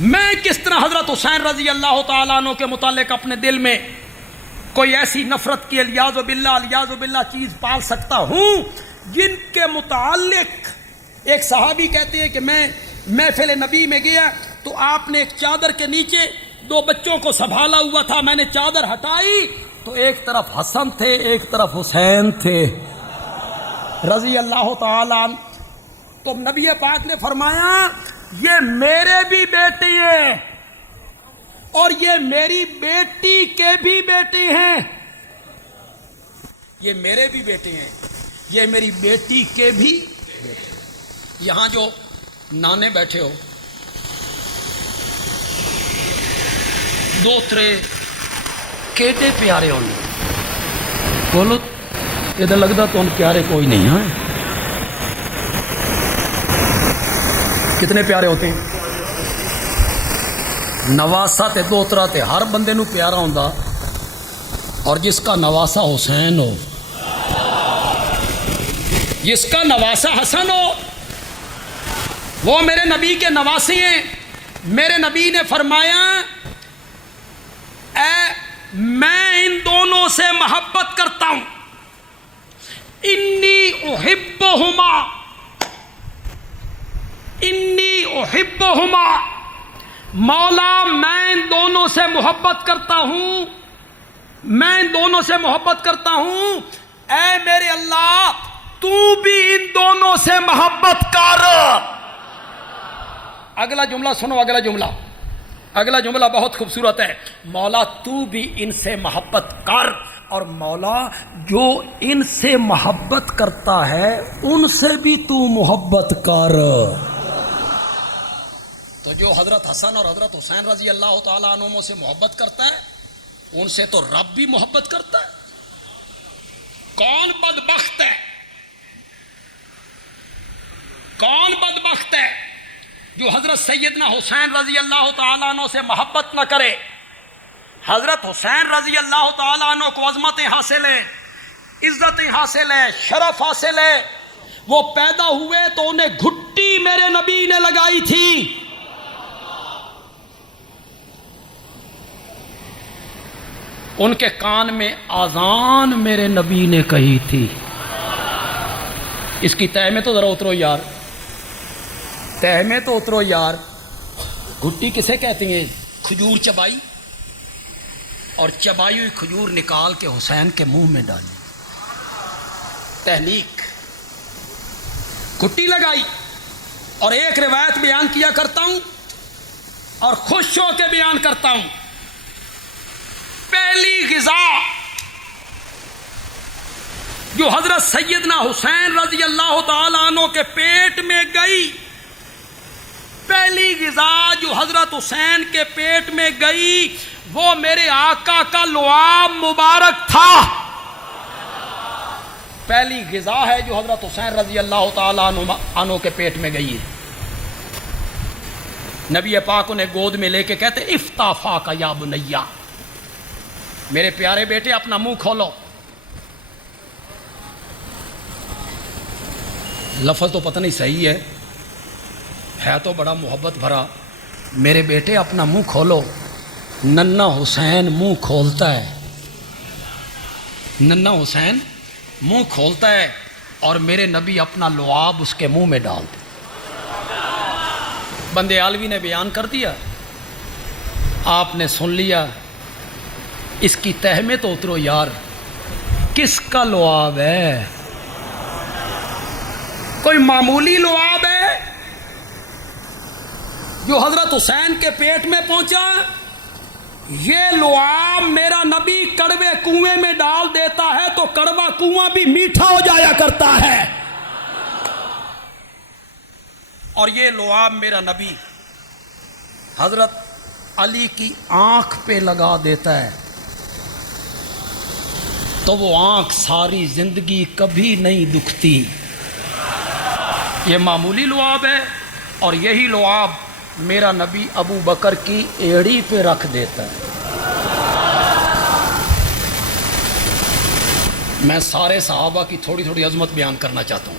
میں کس طرح حضرت حسین رضی اللہ تعالیٰ عنہ کے متعلق اپنے دل میں کوئی ایسی نفرت کی الیاذ باللہ چیز پال سکتا ہوں جن کے متعلق ایک صحابی کہتے ہیں کہ میں محفل نبی میں گیا تو آپ نے ایک چادر کے نیچے 2 بچوں کو سنبھالا ہوا تھا، میں نے چادر ہٹائی تو ایک طرف حسن تھے ایک طرف حسین تھے رضی اللہ تعالیٰ عنہ۔ تو نبی پاک نے فرمایا یہ میرے بھی بیٹے ہیں اور یہ میری بیٹی کے بھی بیٹے ہیں، یہ میرے بھی بیٹے ہیں یہ میری بیٹی کے بھی بیٹے ہیں۔ یہاں جو نانے بیٹھے ہو 2 ترے کیڈے پیارے ہونے بولو ادھر لگتا تو ان پیارے کوئی نہیں ہے، کتنے پیارے ہوتے ہیں؟ نواسا تے 2 طرح تے ہر بندے نو پیارا ہوندا، اور جس کا نواسا حسین ہو، جس کا نواسا حسن ہو، وہ میرے نبی کے نواسی ہیں۔ میرے نبی نے فرمایا میں ان دونوں سے محبت کرتا ہوں، انی احبہما مولا میں ان دونوں سے محبت کرتا ہوں، میں ان دونوں سے محبت کرتا ہوں، اے میرے اللہ تو بھی ان دونوں سے محبت کر۔ اگلا جملہ سنو، اگلا جملہ بہت خوبصورت ہے، مولا تو بھی ان سے محبت کر، اور مولا جو ان سے محبت کرتا ہے ان سے بھی تو محبت کر۔ تو جو حضرت حسن اور حضرت حسین رضی اللہ تعالیٰ عنہ سے محبت کرتا ہے ان سے تو رب بھی محبت کرتا ہے۔ کون بدبخت ہے، کون بدبخت ہے جو حضرت سیدنا حسین رضی اللہ تعالیٰ عنہ سے محبت نہ کرے۔ حضرت حسین رضی اللہ تعالیٰ عنہ کو عظمتیں حاصل ہیں، عزتیں حاصل ہیں، شرف حاصل ہے۔ وہ پیدا ہوئے تو انہیں گھٹی میرے نبی نے لگائی تھی، ان کے کان میں آذان میرے نبی نے کہی تھی۔ اس کی تہ میں تو ذرا اترو یار، تہ میں تو اترو یار۔ گھٹی کسے کہتی ہیں؟ کھجور چبائی اور چبائی ہوئی کھجور نکال کے حسین کے منہ میں ڈالی، تحنیک، گھٹی لگائی۔ اور ایک روایت بیان کیا کرتا ہوں اور خوش ہو کے بیان کرتا ہوں، پہلی غذا جو حضرت سیدنا حسین رضی اللہ تعالیٰ عنہ کے پیٹ میں گئی، پہلی غذا جو حضرت حسین کے پیٹ میں گئی وہ میرے آقا کا لعاب مبارک تھا۔ پہلی غذا ہے جو حضرت حسین رضی اللہ تعالیٰ عنہ کے پیٹ میں گئی ہے۔ نبی پاک انہیں گود میں لے کے کہتے افتح فاک یا بنیا، میرے پیارے بیٹے اپنا منہ کھولو۔ لفظ تو پتہ نہیں صحیح ہے تو بڑا محبت بھرا، میرے بیٹے اپنا منہ کھولو۔ ننا حسین منہ کھولتا ہے، ننا حسین منہ کھولتا ہے اور میرے نبی اپنا لعاب اس کے منہ میں ڈالتے۔ بندے عالوی نے بیان کر دیا، آپ نے سن لیا، اس کی تہ میں تو اترو یار، کس کا لعاب ہے؟ کوئی معمولی لعاب ہے جو حضرت حسین کے پیٹ میں پہنچا؟ یہ لعاب میرا نبی کڑوے کنویں میں ڈال دیتا ہے تو کڑوا کنواں بھی میٹھا ہو جایا کرتا ہے، اور یہ لعاب میرا نبی حضرت علی کی آنکھ پہ لگا دیتا ہے تو وہ آنکھ ساری زندگی کبھی نہیں دکھتی۔ یہ معمولی لعاب ہے، اور یہی لعاب میرا نبی ابو بکر کی ایڑی پہ رکھ دیتا ہے۔ میں سارے صحابہ کی تھوڑی تھوڑی عظمت بیان کرنا چاہتا ہوں۔